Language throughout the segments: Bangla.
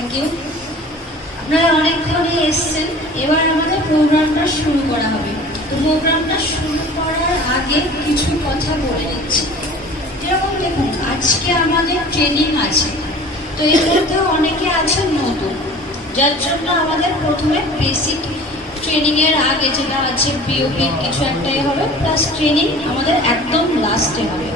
Thank you. আপনারা অনেকক্ষণে এসছেন, এবার আমাদের প্রোগ্রামটা শুরু করা হবে। তো প্রোগ্রামটা শুরু করার আগে কিছু কথা বলে নিচ্ছি। যেরকম দেখুন, আজকে আমাদের ট্রেনিং আছে, তো এর মধ্যে অনেকে আছেন নতুন, যার জন্য আমাদের প্রথমে বেসিক ট্রেনিংয়ের আগে যেটা আছে বিওপি কিছু একটাই হবে, প্লাস ট্রেনিং আমাদের একদম লাস্টে হবে।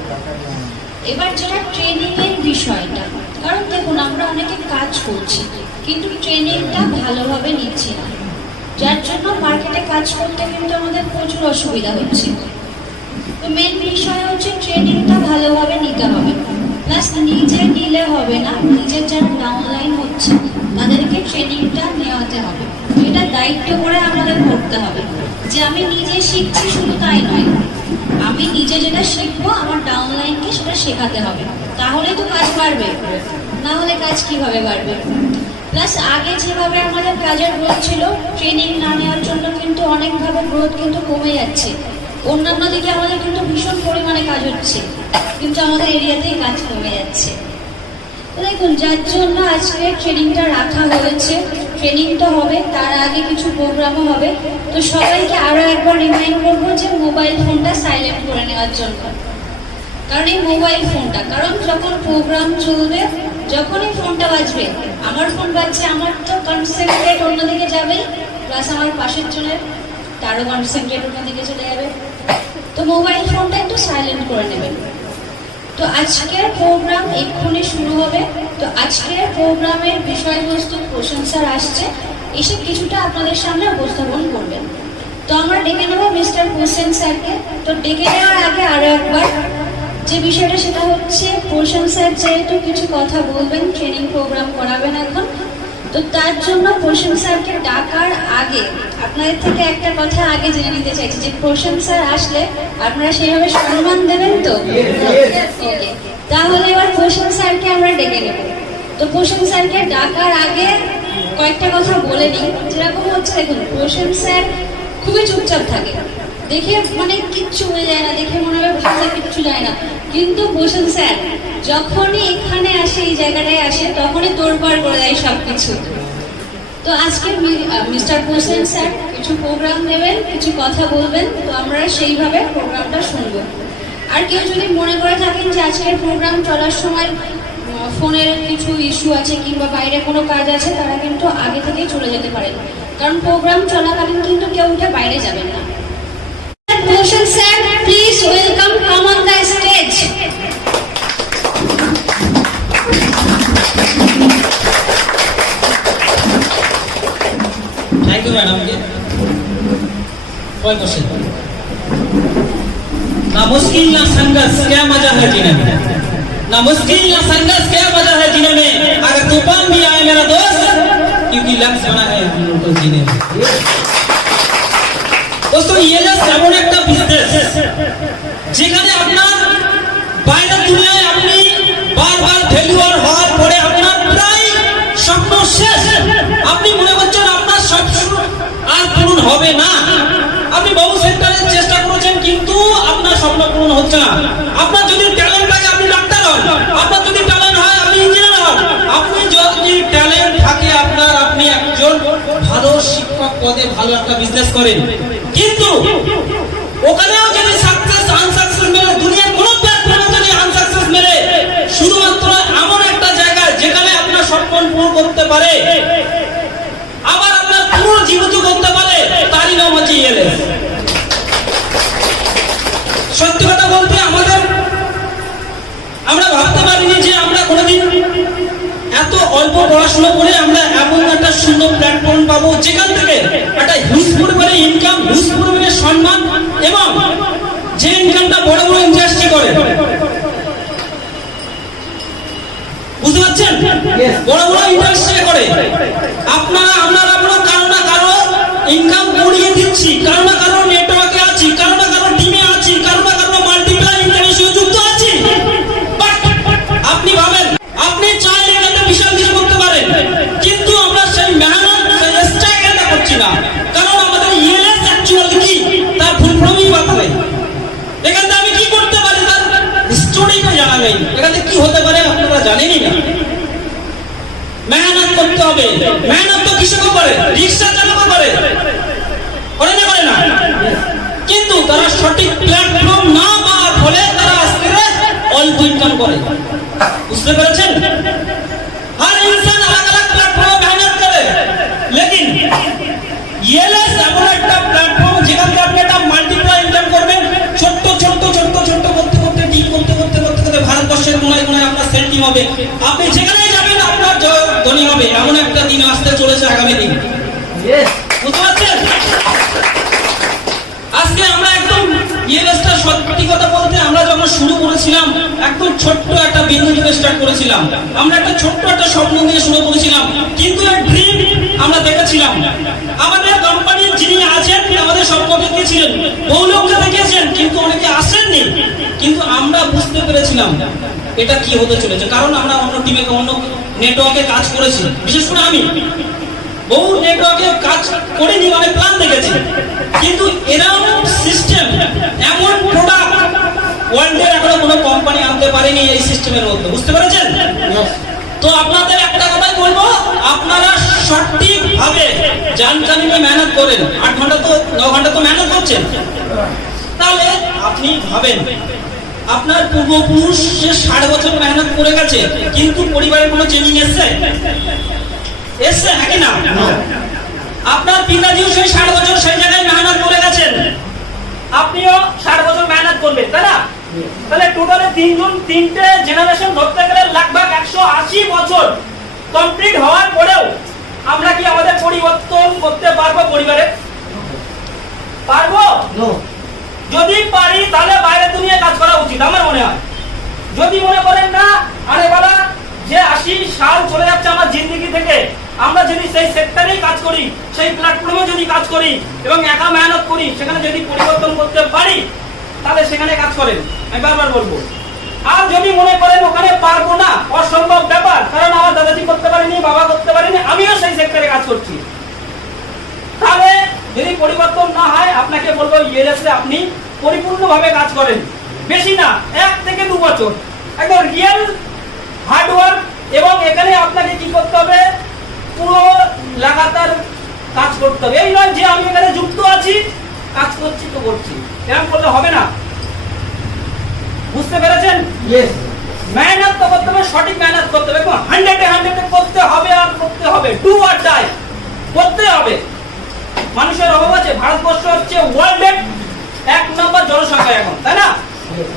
এবার যেটা ট্রেনিংয়ের বিষয়টা, কারণ দেখুন আমরা অনেকে কাজ করছি কিন্তু ট্রেনিংটা ভালোভাবে নিচ্ছি না, যার জন্য মার্কেটে কাজ করতে কিন্তু আমাদের প্রচুর অসুবিধা হচ্ছে। তো মেন বিষয় হচ্ছে ট্রেনিংটা ভালোভাবে নিতে হবে, প্লাস নিজে নিলে হবে না, নিজের যারা ডাউনলাইন হচ্ছে তাদেরকে ট্রেনিংটা নেওয়াতে হবে। এটা দায়িত্ব করে আমাদের করতে হবে যে আমি নিজে শিখছি, শুধু তাই নয়, আমি নিজে যেটা শিখবো আমার ডাউনলাইনকে সেটা শেখাতে হবে, তাহলে তো কাজ বাড়বে, না হলে কাজ কিভাবে বাড়বে। প্লাস আগে যেভাবে আমাদের কাজের গ্রোথ ছিল, ট্রেনিং না নেওয়ার জন্য কিন্তু অনেকভাবে গ্রোথ কিন্তু কমে যাচ্ছে। অন্যান্য দিকে আমাদের কিন্তু ভীষণ পরিমাণে কাজ হচ্ছে, কিন্তু আমাদের এরিয়াতেই কাজ কমে যাচ্ছে। তো দেখুন, যার জন্য আজকে ট্রেনিংটা রাখা হয়েছে, ট্রেনিংটা হবে, তার আগে কিছু প্রোগ্রামও হবে। তো সবাইকে আরও একবার রিমাইন্ড করবো যে মোবাইল ফোনটা সাইলেন্ট করে নেওয়ার জন্য, কারণ এই মোবাইল ফোনটা, কারণ যখন প্রোগ্রাম চলবে, যখনই ফোনটা বাজবে, আমার ফোন বাজছে, আমার তো কনসেন্ট্রেট অন্যদিকে যাবেই, প্লাস আমার পাশের জনের তারও কনসেন্ট্রেট অন্যদিকে চলে যাবে। তো মোবাইল ফোনটা একটু সাইলেন্ট করে নেবেন। তো আজকের প্রোগ্রাম এক্ষুনি শুরু হবে। তো আজকের প্রোগ্রামের বিষয়বস্তু প্রসেন স্যার আসছে, এসে কিছুটা আপনাদের সামনে উপস্থাপন করবেন। তো আমরা ডেকে নেব মিস্টার প্রসেন স্যারকে। তো ডেকে নেওয়ার আগে আরও একবার যে বিষয়টা, সেটা হচ্ছে প্রসেন স্যার যেহেতু কিছু কথা বলবেন, ট্রেনিং প্রোগ্রাম করাবেন এখন, তো তার জন্য প্রসেন স্যারকে ডাকার আগে আপনাদের থেকে একটা কথা আগে জেনে নিতে চাইছি যে প্রসেন স্যার আসলে আপনারা সেইভাবে সম্মান দেবেন তো? ওকে, তাহলে এবার প্রসেন স্যারকে আমরা ডেকে নেব। তো প্রসেন স্যারকে ডাকার আগে কয়েকটা কথা বলে নিই। যেরকম হচ্ছে, দেখুন প্রসেন স্যার খুবই চুপচাপ থাকে, দেখে মানে কিচ্ছু হয়ে যায় না, দেখে মনে হবে ভাষা কিচ্ছু যায় না, কিন্তু প্রসেন স্যার যখনই এখানে আসে, এই জায়গাটায় আসে, তখনই তোড়পাড় করে দেয় সবকিছু। তো আজকে মিস্টার প্রসেন স্যার কিছু প্রোগ্রাম নেবেন, কিছু কথা বলবেন, তো আমরা সেইভাবে প্রোগ্রামটা শুনবো। আর কেউ যদি মনে করে থাকেন যে আজকের প্রোগ্রাম চলার সময় ফোনের কিছু ইস্যু আছে কিংবা বাইরে কোনো কাজ আছে, তারা কিন্তু আগে থেকেই চলে যেতে পারেন, কারণ প্রোগ্রাম চলাকালীন কিন্তু কেউ উঠে বাইরে যাবেন না। Prosen sir, please welcome, come on the stage. Thank you madam ji. कोई क्वेश्चन? ना मुश्किल ना संघर्ष, क्या मजा है जीने में। ना मुश्किल ना संघर्ष, क्या मजा है जीने में। अगर तूफान भी आए मेरा दोस्त, क्योंकि लक्ष्य बना है तो जीने में। दोस्तों, ये এমন একটা বিজনেস যেখানে আপনার বাইরের দুনিয়ায় আপনি বারবার ফেলিওর হওয়ার পরে আপনার প্রায় স্বপ্ন শেষ, আপনি মনে করছেন আপনার স্বপ্ন আর পূরণ হবে না। আপনি বহু সেক্টরে চেষ্টা করেছেন কিন্তু আপনার স্বপ্ন পূরণ হচ্ছে না। আপনার যদি ট্যালেন্ট থাকে আপনি ডাক্তার হন, আপনার যদি ট্যালেন্ট হয় আপনি ইঞ্জিনিয়ার হন, আপনি যদি ট্যালেন্ট থাকে আপনার, আপনি একজন ভালো শিক্ষক পদে ভালো একটা বিজনেস করেন, কিন্তু ওখানেও যদি সাকসেস আনসাকসেস মেলে, দুনিয়ার কোনো প্ল্যাটফর্মে যদি আনসাকসেস মেলে, শুধুমাত্র এমন একটা জায়গা যেখানে আপনার স্বপ্ন পূরণ করতে পারে, আবার আপনার পুনর্জীবিত করতে পারে, তারই নাম হচ্ছে ইএলএস। সত্যি কথা বলতে আমরা ভাবতে পারিনি যে আমরা কোনোদিন এত অল্প পড়াশোনা করে আমরা এমন একটা সুন্দর প্ল্যাটফর্ম পাবো, যেখান থেকে একটা হিউজ পরিমাণে ইনকাম, হিউজ পরিমাণে সম্মান, এবং যে ইনকামটা বড় বড় ইন্ডাস্ট্রি করে, বুঝতে পারছেন, বড় বড় ইন্ডাস্ট্রি করে। আপনারা কারো না কারো ইনকাম করিয়ে দিচ্ছি, কারো না কারো নেটওয়ার্কে আছি, কারো না কারো টিমে আছি, কারো না কারো মাল্টিপ্লাই ইনকামের সাথে যুক্ত আছি। আপনি ভাবেন আপনি চাইলে একটা বিশাল কিছু করতে পারেন, কিন্তু আমরা সেই মেহনত, সেই স্ট্রাগলটা করছি না, কারণ আমাদের ইএলএস অ্যাকচুয়ালি কি তার ফুল ফর্মই বাতা নেই। এখানে আমি কি করতে পারি তার স্টোরিটা জানা নেই, এখানে কি হতে পারে আপনারা জানেনই না। মেহনত করতে হবে। মেহনত তো কৃষকও করে, রিক্সা চালকও করে করে না? কিন্তু তারা সঠিক প্ল্যাটফর্ম না পাওয়ার ফলে তারা আজকে অল্প ইনকাম করে। বুঝতে পেরেছেন? हर इंसान अलग अलग प्लेटफॉर्म मेहनत करे, लेकिन ইএলএস এমন একটা প্ল্যাটফর্ম যেখান থেকে আপনি একটা মাল্টিপ্লাই ইনকাম করবেন। ছোট্ট ছোট্ট ছোট্ট ছোট্ট করতে করতে ডিল করতে করতে করতে করতে ভারতবর্ষের কোনায় কোনায় আপনার সেন্টিং হবে। আপনি যেখানেই যাবেন আপনার ধনী হবে। এমন একটা দিন আসতে চলেছে আগামী দিন। বুঝতে পারছেন? আজকে আমরা একদম ইএলএসটা সত্যি কথা বলতে আমরা যখন শুরু করেছিলাম একদম ছোট্ট একটা বিন্দু থেকে স্টার্ট করেছিলাম। আমরা একটা ছোট্ট একটা স্বপ্ন দিয়ে শুরু করেছিলাম, কিন্তু এই ড্রিম আমরা দেখেছিলাম। আমাদের কোম্পানির যিনি আছেন আমাদের স্বপ্ন দেখিয়েছিলেন, বহু লোককে দেখিয়েছেন, কিন্তু অনেকে আসেননি। কিন্তু আমরা বুঝতে পেরেছিলাম এটা কি হতে চলেছে, কারণ আমরা অন্য টিমে অন্য নেটওয়ার্কে কাজ করেছি। বিশেষ করে আমি বহু নেটওয়ার্কে কাজ করিনি, মানে প্ল্যান দেখেছি, কিন্তু এরকম সিস্টেম এমন প্রোডাক্ট ওয়ার্ল্ডের এখনো কোনো কোম্পানি আনতে পারেনি এই সিস্টেমের মধ্যে। বুঝতে পেরেছেন? তো আপনাদের একটা কথাই বলবো, আপনারা সঠিকভাবে জানকারি নিয়ে মেহনত করেন। 8 ঘন্টা তো 9 ঘন্টা তো মেহনত করছেন, তাহলে আপনি ভাবেন আপনার পূর্বপুরুষ সে 60 বছর মেহনত করে গেছে, কিন্তু পরিবারের কোনো চেঞ্জিং এসছে নাকি না? আপনার পিতাজিও সেই 60 বছর সেই জায়গায় মেহনত করে গেছেন, আপনিও 60 বছর মেহনত করবেন, তাই না? তাহলে টোটালে তিনটে জেনারেশন ধরতে গেলে লাগভাগ 180 বছর কমপ্লিট হওয়ার পরেও আমরা কি আমাদের পরিবর্তন করতে পারবো? পরিবারে পারবো? যদি পারি তাহলে বাইরে দুনিয়ায় কাজ করা উচিত আমার মনে হয়। যদি মনে করেন না, আরে বাবা যে 80 সাল চলে যাচ্ছে আমার জিন্দেগি থেকে, আমরা যদি সেই সেক্টরেই কাজ করি, সেই প্ল্যাটফর্মে যদি কাজ করি এবং একা মেহনত করি, সেখানে যদি পরিবর্তন করতে পারি তাহলে সেখানে কাজ করেন, আমি বারবার বলবো। আর যদি মনে করেন ওখানে পারবো না, অসম্ভব ব্যাপার, কারণ আমার দাদাজি করতে পারেনি, বাবা করতে পারেনি, আমিও সেই সেক্টরে কাজ করছি, তাহলে যদি পরিবর্তন না হয় আপনাকে বলবো ইএলএসে আপনি পরিপূর্ণভাবে কাজ করেন। বেশি না, 1 থেকে 2 বছর একদম রিয়েল হার্ডওয়ার্ক, এবং এখানে আপনাকে কি করতে হবে? পুরো লাগাতার কাজ করতে হবে। এই নয় যে আমি এখানে যুক্ত আছি, কাজ করছি তো করছি, এরকম করলে হবে না। বুঝতে পেরেছেন? মেহনত তো করতে হবে, সঠিক মেহনত করতে হবে, 100 করতে হবে, আর করতে হবে, ডু অর ডাই করতে হবে। মানুষের অভাব আছে? ভারতবর্ষ হচ্ছে ওয়ার্ল্ডের 1 নম্বর জনসংখ্যা এখন, তাই না?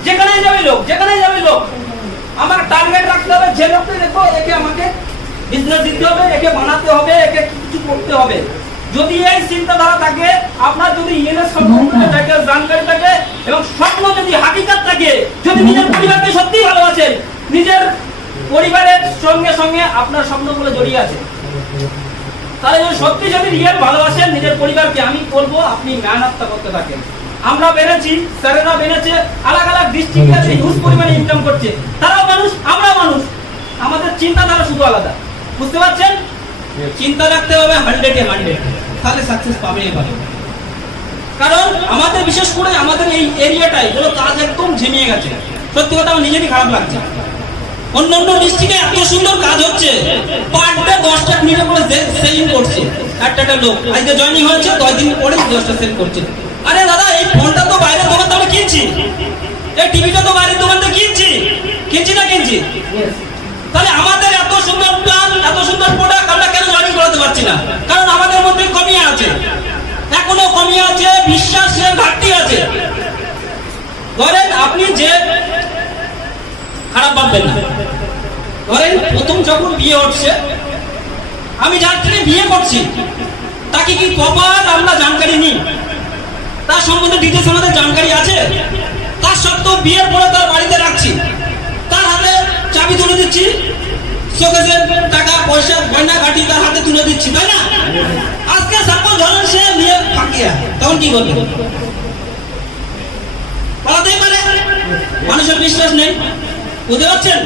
যেখানেই যাবে লোক, যেখানেই যাবে লোক। আমার টার্গেট রাখতে হবে, যে লোককে দেখবো একে আমাকে বিজনেস দিতে হবে, একে বানাতে হবে, একে কিছু করতে হবে। যদি এই চিন্তাধারা থাকে, আপনার যদি ইএলএস সম্পর্কে থাকে, জানকারি থাকে এবং স্বপ্ন যদি হাকিকত থাকে, যদি নিজের পরিবারকে সত্যি ভালোবাসেন, নিজের পরিবারের সঙ্গে সঙ্গে আপনার স্বপ্নগুলো জড়িয়ে আছে, তাহলে সত্যি যদি রিয়েল ভালোবাসেন নিজের পরিবারকে, আমি বলবো আপনি মেহনতটা করতে থাকেন। আমরা বেড়েছি, স্যারেরা বেড়েছে, আলাদা আলাদা ডিস্ট্রিক্টে হিউজ পরিমাণে ইনকাম করছে, তারাও মানুষ, আমরা মানুষ, আমাদের চিন্তাধারা শুধু আলাদা। বুঝতে পারছেন? চিন্তা রাখতে হবে 100-এ 100, তাহলে সাকসেস পাবেই পাবে। কারণ আমাদের বিশেষ করে আমাদের এই এরিয়াটাই হলো কাজ একদম ঝিমিয়ে গেছে। সত্যি কথা আমার নিজেরই খারাপ লাগছে। অন্য ডিস্ট্রিক্টে এত সুন্দর কাজ হচ্ছে, পার ডে 10টা মিনিট করে সেলিং করছে। একটা লোক আজকে জয়েনিং হয়েছে, 10 দিন পরে 10টা সেল করছে। আরে দাদা, এই ফোনটা তো বাইরের দোকান থেকে কিনছি, এই টিভিটা তো বাইরের দোকান থেকে কিনছি না কিনছি। তাহলে আমাদের এত সুন্দর প্ল্যান, এত সুন্দর প্রোডাক্ট আমরা কেন জয়েনিং করাতে পারছি না? কারণ আমাদের মধ্যে কমি আছে, এখনো কমি আছে, বিশ্বাসের ঘাটতি আছে। ধরেন আপনি যে খারাপ ভাববেন না, ধরেন প্রথম যখন বিয়ে হচ্ছে, আমি যার থেকে বিয়ে করছি তাকে কি কবার আমরা জানকারি নিই, তার সম্বন্ধে ডিটেলস আমাদের জানকারি আছে? তার সত্ত্বেও বিয়ের পরে তার বাড়িতে রাখছি, তার হাতে চাবি তুলে দিচ্ছি, শোকেসের টাকা পয়সা গয়না ঘাটি তার হাতে তুলে দিচ্ছি, তাই না? আজকে সাপোজ ধরেন সে বিয়ে ফাঁকিয়া, তখন কি করবে? পালাতেই পারে, মানুষের বিশ্বাস নেই। বুঝতে পারছেন?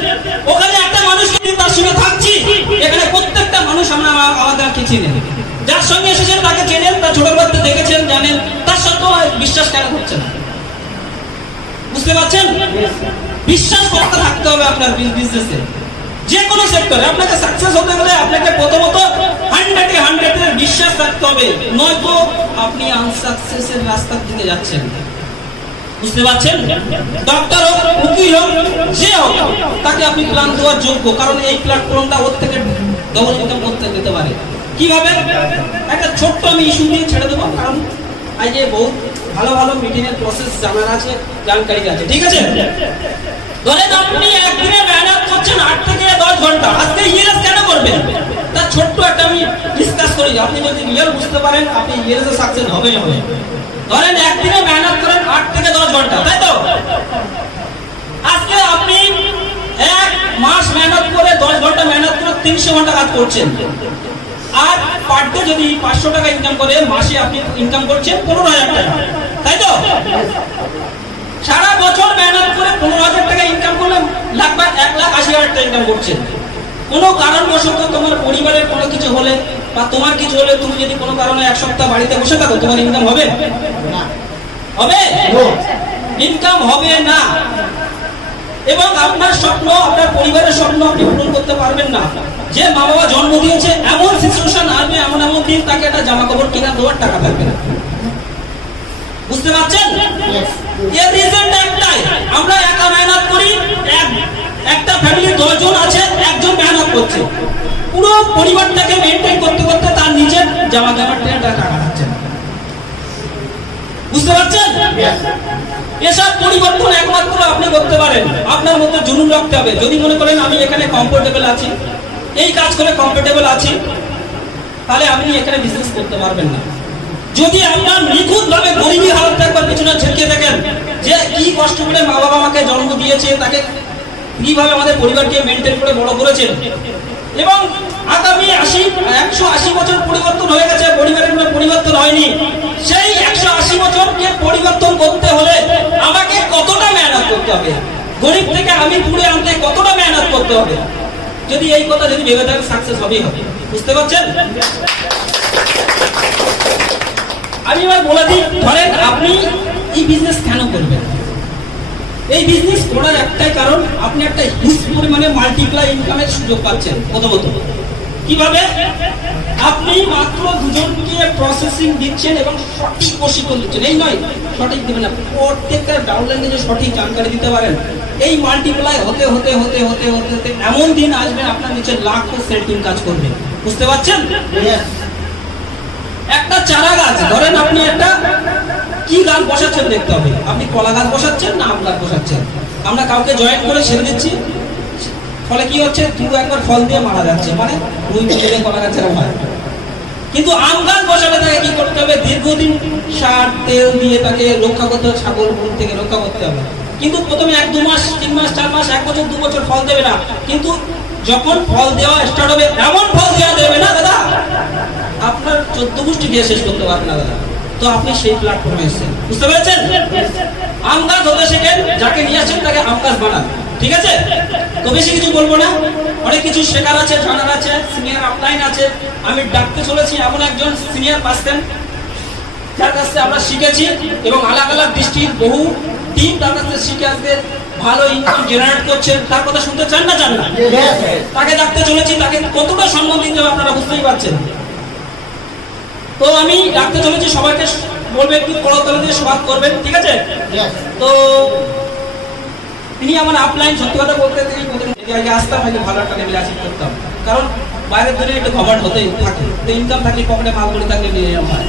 ওখানে একটা মানুষ তার সঙ্গে থাকছি, এখানে প্রত্যেকটা মানুষ আমরা আমাদেরকে চিনে, যার সঙ্গে এসেছেন তাকে চেনেন, তার ছোটবেলা থেকে দেখেছেন, জানেন, তার সত্ত্বেও বিশ্বাস কেন করছে না? বুঝতে পারছেন? বিশ্বাস করতে থাকতে হবে আপনার বিজনেসে। যে কোনো সেক্টরে আপনাকে সাকসেস হতে গেলে আপনাকে প্রথমত 100 এর বিশ্বাস রাখতে হবে, নয়তো আপনি আনসাকসেসের রাস্তার দিকে যাচ্ছেন। বুঝতে পারছেন? ডক্টর হোক, উকিল হোক, যে হোক, তাকে আপনি প্ল্যান দেওয়ার যোগ্য, কারণ এই প্ল্যাটফর্মটা ওর থেকে ডবল ইনকাম করতে যেতে পারে। কিভাবে? একটা ছোট্ট আমি ইস্যু নিয়ে ছেড়ে দেবো, কারণ আজ বহুত ভালো ভালো মিটিং এর প্রসেস জানার আছে, জানকারি আছে, ঠিক আছে? ধরেন আপনি একদিনে মেহনত করছেন 8 থেকে 10 ঘন্টা, আজকে ইএলএস কেন করবেন? তার ছোট্ট একটা আমি ডিসকাস করি, আপনি যদি রিয়েল বুঝতে পারেন আপনি ইএলএস এ সাকসেস হবেই হবে। ধরেন একদিনে মেহনত করেন 8 থেকে 10 ঘন্টা, তাই তো? আজকে আপনি 1 মাস মেহনত করে 10 ঘন্টা মেহনত করে 300 ঘন্টা কাজ করছেন, আর পার ডে যদি 500 টাকা ইনকাম করে মাসে আপনি ইনকাম করছেন 15,000 টাকা, তাই তো? সারা বছর মেহনত করে 15,000 টাকা ইনকাম করলে লাগবে 1,80,000 টাকা ইনকাম করছেন। কোনো কারণবশত তোমার পরিবারের কোনো কিছু হলে বা তোমার কিছু হলে তুমি যদি কোনো কারণে 1 সপ্তাহ বাড়িতে বসে থাকো, তোমার ইনকাম হবে? হবে? ইনকাম হবে না। এবং আপনার স্বপ্ন, আপনার পরিবারের স্বপ্ন আপনি পূরণ করতে পারবেন না। যে মা বাবা জন্ম দিয়েছে, এমন সিচুয়েশন আসবে, এমন দিন তাকে একটা জামা কাপড় কেনা দেওয়ার টাকা থাকবে না। বুঝতে পারছেন? এর রিজনটা একটাই, আমরা একা মেহনত করি, একটা ফ্যামিলি 10 জন আছে, একজন মেহনত করছে, পুরো পরিবারটাকে মেইনটেইন করতে করতে তার নিজের জামা কাপড় কেনার টাকা থাকছে না। বুঝতে পারছেন? এসব পরিবর্তন একমাত্র আপনি করতে পারেন। আপনার মধ্যে জুনুন রাখতে হবে। যদি মনে করেন আমি এখানে কমফোর্টেবল আছি, এই কাজ করে কমফোর্টেবল আছি, তাহলে আপনি এখানে বিজনেস করতে পারবেন না। যদি আপনার নিখুঁত ভাবে গরিবী হালতটা একবার পিছনে ঝেঁকিয়ে দেখেন, যে কি কষ্ট করে মা বাবা আমাকে জন্ম দিয়েছে, তাকে কিভাবে আমাদের পরিবারকে মেনটেন করে বড় করেছেন, এবং আগামী 180 বছর পরিবর্তন হয়ে গেছে, পরিবারের কোনো পরিবর্তন হয়নি। সেই 180 বছরকে পরিবর্তন করতে হলে আমাকে কতটা মেহনত করতে হবে, গরিব থেকে আমি পুড়ে আনতে কতটা মেহনত করতে হবে, যদি এই কথা যদি ভেবে থাকেন সাকসেস হবেই হবে। বুঝতে পারছেন? আমি এবার বলে দিই, ধরেন আপনি এই বিজনেস কেন করবেন? এই বিজনেস করার একটাই কারণ, আপনি একটা হিউজ পরিমাণে মাল্টিপ্লাই ইনকামের সুযোগ পাচ্ছেন। প্রথমত কিভাবে? আপনি মাত্র 2 জনকে প্রসেসিং দিচ্ছেন এবং সঠিক প্রশিক্ষণ দিচ্ছেন। এই নয় সঠিক দিবেন না, প্রত্যেকটা ডাউন ল্যাঙ্গুয়েজে সঠিক জানকারি দিতে পারেন। এই মাল্টিপ্লাই হতে হতে হতে হতে হতে হতে এমন দিন আসবে আপনার নিচে লাখো সেল টিম কাজ করবে। বুঝতে পারছেন? একটা চারা গাছ, ধরেন আপনি একটা কি গাছ বসাচ্ছেন দেখতে হবে, আপনি কলা গাছ বসাচ্ছেন না আম গাছ বসাচ্ছেন। আমরা কাউকে জয়েন করে ছেড়ে দিচ্ছি, ফলে কি হচ্ছে, 2-1 ফল দিয়ে মারা যাচ্ছে, মানে 2 কলা গাছের হয়। কিন্তু আম গাছ বসালে তাকে কি করতে হবে, দীর্ঘদিন সার তেল দিয়ে তাকে রক্ষা করতে হবে, ছাগল গরু থেকে রক্ষা করতে হবে। কিন্তু প্রথমে 1-2 মাস, 3 মাস, 4 মাস, 1 বছর, 2 বছর ফল দেবে না। কিন্তু যখন ফল দেওয়া স্টার্ট হবে, এমন ফল দেওয়া দেবে না দাদা, আপনার 14 গোষ্ঠী দিয়ে শেষ করতে পারবে না দাদা। তো আপনি সেই প্ল্যাটফর্মে এসেছেন। বুঝতে পেরেছেন? আম গাছ হতে শেখেন, যাকে নিয়ে আসেন তাকে আম গাছ বানান। ঠিক আছে? তো বেশি কিছু বলবো না, অনেক কিছু শেখার আছে, জানার আছে, সিনিয়র আপলাইন আছে। আমি ডাকতে চলেছি এমন একজন সিনিয়র পার্সন, যার কাছে আমরা শিখেছি এবং আলাদা আলাদা ডিস্ট্রিক্ট বহু টিম তার কাছে শিখে আসবে, ভালো ইনকাম জেনারেট করছেন। তার কথা শুনতে চান না? চান না? তাকে ডাকতে চলেছি, তাকে কতটা সম্মান দিতে হবে আপনারা বুঝতেই পারছেন। তো আমি ডাকতে চলেছি, সবাইকে বলবে একটু করতালি দিয়ে স্বাগত করবেন। ঠিক আছে? তো তিনি আমার আপলাইন, সত্যি কথা বলতে তিনি আগে আসতাম, আগে ভালো একটা লেভেলে অ্যাচিভ করতাম, কারণ বাইরের দুনিয়া একটু ঘমাট হতেই থাকে, তো ইনকাম থাকলে পকেটে মাল করে থাকলে নিয়ে হয়।